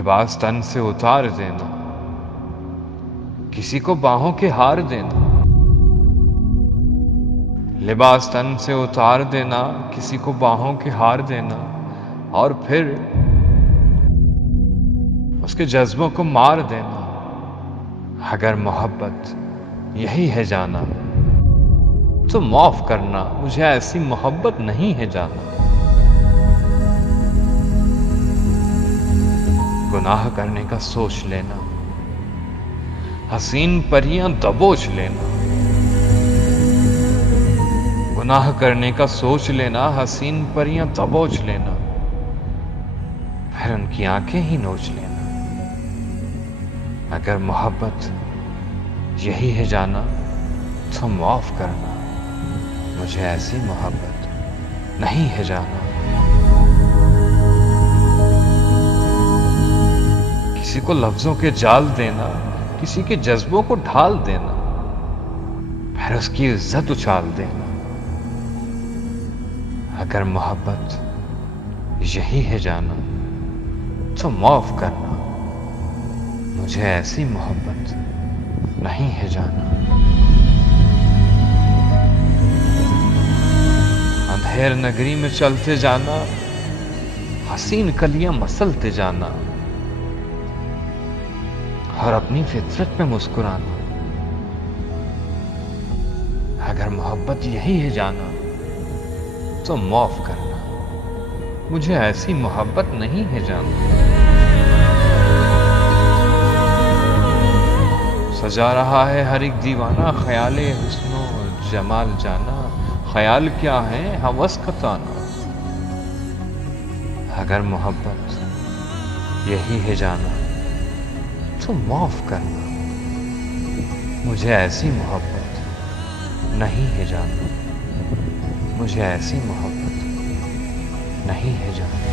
लिबास तन से उतार देना, किसी को बाहों के हार देना। लिबास तन से उतार देना, किसी को बाहों के हार देना, और फिर उसके जज्बों को मार देना। अगर मोहब्बत यही है जाना, तो माफ करना, मुझे ऐसी मोहब्बत नहीं है जाना। गुनाह करने का सोच लेना, हसीन परियां दबोच लेना। गुनाह करने का सोच लेना, हसीन परियां दबोच लेना, फिर उनकी आंखें ही नोच लेना। अगर मोहब्बत यही है जाना, तो माफ करना, मुझे ऐसी मोहब्बत नहीं है जाना। किसी को लफ्जों के जाल देना, किसी के जज्बों को ढाल देना, फिर उसकी इज्जत उछाल देना। अगर मोहब्बत यही है जाना, तो माफ करना, मुझे ऐसी मोहब्बत नहीं है जाना। अंधेर नगरी में चलते जाना, हसीन कलियां मसलते जाना, और अपनी फितरत पे मुस्कुराना। अगर मोहब्बत यही है जाना, तो माफ करना, मुझे ऐसी मोहब्बत नहीं है जाना। सजा रहा है हर एक दीवाना, ख्याले हुस्नो जमाल जाना। ख्याल क्या है हवस का ताना। अगर मोहब्बत यही है जाना, तो माफ करना, मुझे ऐसी मोहब्बत नहीं है जाना। मुझे ऐसी मोहब्बत नहीं है जाना।